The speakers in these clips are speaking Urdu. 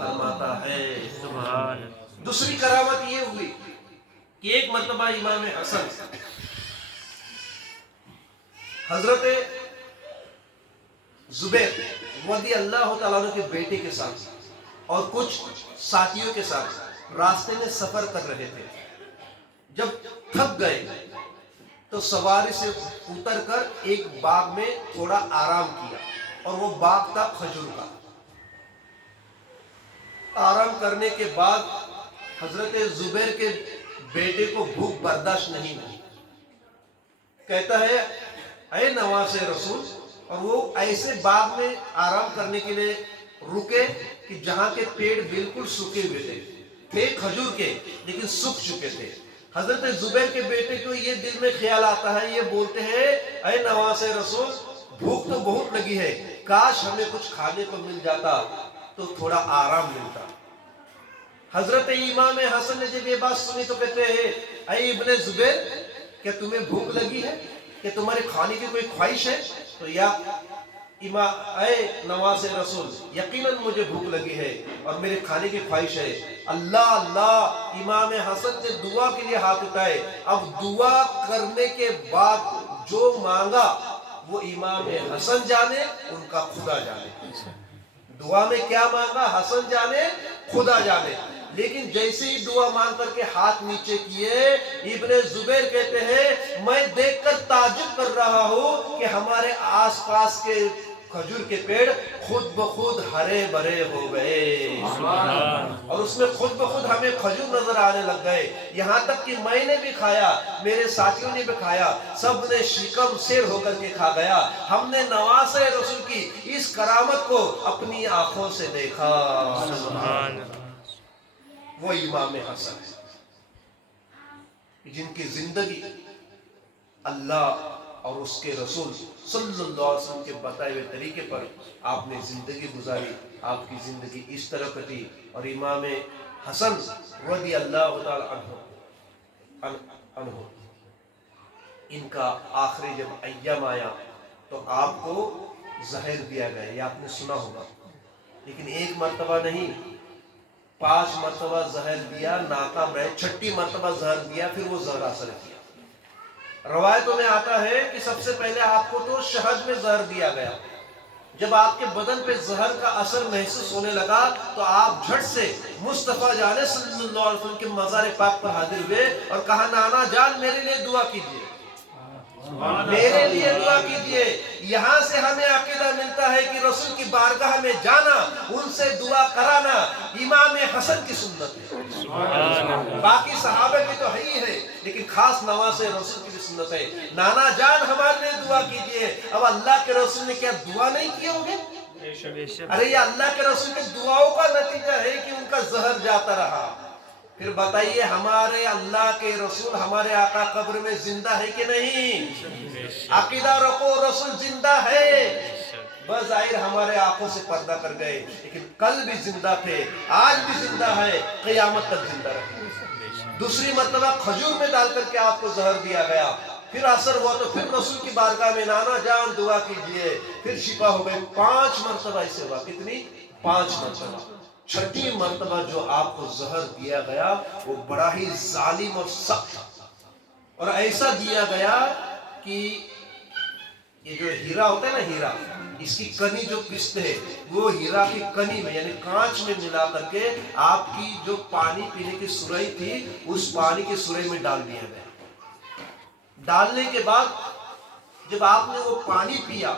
فرماتا ہے۔ سبحان دوسری کرامت یہ ہوئی کہ ایک مرتبہ امام حسن حضرت زبیر رضی اللہ تعالیٰ عنہ کے بیٹے کے ساتھ اور کچھ ساتھیوں کے ساتھ راستے میں سفر کر رہے تھے۔ جب تھک گئے تو سواری سے اتر کر ایک باغ میں تھوڑا آرام کیا، اور وہ باغ تھا کھجور کا۔ آرام کرنے کے بعد حضرت زبیر کے بیٹے کو بھوک برداشت نہیں ہوئی، کہتا ہے اے نواز رسول، اور وہ ایسے باغ میں آرام کرنے کے لیے رکے کہ جہاں کے پیڑ بالکل سوکھے ہوئے تھے کھجور کے، لیکن سوکھ چکے تھے۔ حضرت زبیر کے بیٹے کو یہ دل میں خیال آتا ہے، یہ بولتے ہیں اے نواز رسول، بھوک تو بہت لگی ہے، کاش ہمیں کچھ کھانے کو مل جاتا تو تھوڑا آرام ملتا۔ حضرت امام حسن نے جب یہ بات سنی تو کہتے ہیں اے ابن زبیر، کیا تمہیں بھوک لگی ہے؟ کہ تمہارے کھانے کی کوئی خواہش ہے؟ تو یا اے نواز رسول، یقیناً مجھے بھوک لگی ہے اور میرے کھانے کی خواہش ہے۔ اللہ اللہ، امام حسن نے دعا کے لیے ہاتھ اٹھائے۔ اب دعا کرنے کے بعد جو مانگا وہ امام حسن جانے، ان کا خدا جانے۔ دعا میں کیا مانگا حسن جانے، خدا جانے۔ لیکن جیسے ہی دعا مانگ کر کے ہاتھ نیچے کیے، ابن زبیر کہتے ہیں میں دیکھ کر تعجب کر رہا ہوں کہ ہمارے آس پاس کے کھجور کے پیڑ خود بخود ہرے بھرے ہو گئے، اور اس میں خود بخود ہمیں کھجور نظر آنے لگ گئے، یہاں تک کہ میں نے بھی کھایا، میرے ساتھیوں نے بھی کھایا، سب نے شکم سیر ہو کر کے کھا گیا۔ ہم نے نواز رسول کی اس کرامت کو اپنی آنکھوں سے دیکھا۔ سبحان وہ امام حسن ہے جن کی زندگی اللہ اور اس کے رسول صلی اللہ علیہ وسلم کے بتائے ہوئے طریقے پر آپ نے زندگی گزاری، آپ کی زندگی اس طرح کٹی۔ اور امام حسن رضی اللہ تعالی عنہ ان کا آخری جب ایام آیا تو آپ کو زہر دیا گیا، یہ آپ نے سنا ہوگا، لیکن ایک مرتبہ نہیں، 5 مرتبہ زہر دیا، ناکام رہے، 6ٹھی مرتبہ زہر دیا، پھر وہ زہر اثر کیا۔ روایتوں میں آتا ہے کہ سب سے پہلے آپ کو تو شہد میں زہر دیا گیا، جب آپ کے بدن پہ زہر کا اثر محسوس ہونے لگا تو آپ جھٹ سے مصطفیٰ جان صلی اللہ علیہ وسلم کے مزار پاک پر حاضر ہوئے اور کہا نانا جان میرے لیے دعا کیجئے، میرے لیے دعا کیجئے۔ یہاں سے ہمیں عقیدہ ملتا ہے کہ رسول کی بارگاہ میں جانا، ان سے دعا کرانا امام حسن کی سنت ہے۔ باقی صحابہ کی تو ہے ہی ہے، لیکن خاص نواز رسول کی بھی سنت ہے۔ نانا جان ہمارے لیے دعا کیجئے۔ اب اللہ کے رسول نے کیا دعا نہیں کی ہوگی؟ ارے یہ اللہ کے رسول کی دعاؤں کا نتیجہ ہے کہ ان کا زہر جاتا رہا۔ پھر بتائیے ہمارے اللہ کے رسول ہمارے آقا قبر میں زندہ ہے کہ نہیں؟ عقیدہ رکھو رسول زندہ ہے۔ بظاہر ہمارے آنکھوں سے پردہ کر گئے، لیکن کل بھی زندہ تھے، آج بھی زندہ ہے، قیامت تک زندہ رہے۔ دوسری مرتبہ کھجور میں ڈال کر کے آپ کو زہر دیا گیا، پھر اثر ہوا تو پھر رسول کی بارگاہ میں نانا جان دعا کیجئے، پھر شفا ہو گئی۔ 5 مرتبہ اسے ہوا، کتنی؟ 5 مرتبہ۔ 6ٹھی مرتبہ جو آپ کو زہر دیا گیا وہ بڑا ہی ظالم اور سخت تھا، اور ایسا دیا گیا کہ یہ جو ہیرا ہوتا ہے نا، ہیرا، اس کی کنی جو پست ہے وہ ہیرا کی کنی میں یعنی کانچ میں ملا کر کے آپ کی جو پانی پینے کی سرائی تھی اس پانی کی سرائی میں ڈال دیا گیا۔ ڈالنے کے بعد جب آپ نے وہ پانی پیا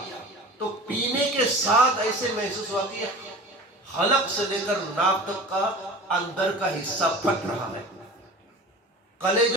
تو پینے کے ساتھ ایسے محسوس ہوا کہ حلق سے لے کر ناک تک کا اندر کا حصہ پھٹ رہا ہے، کلیجہ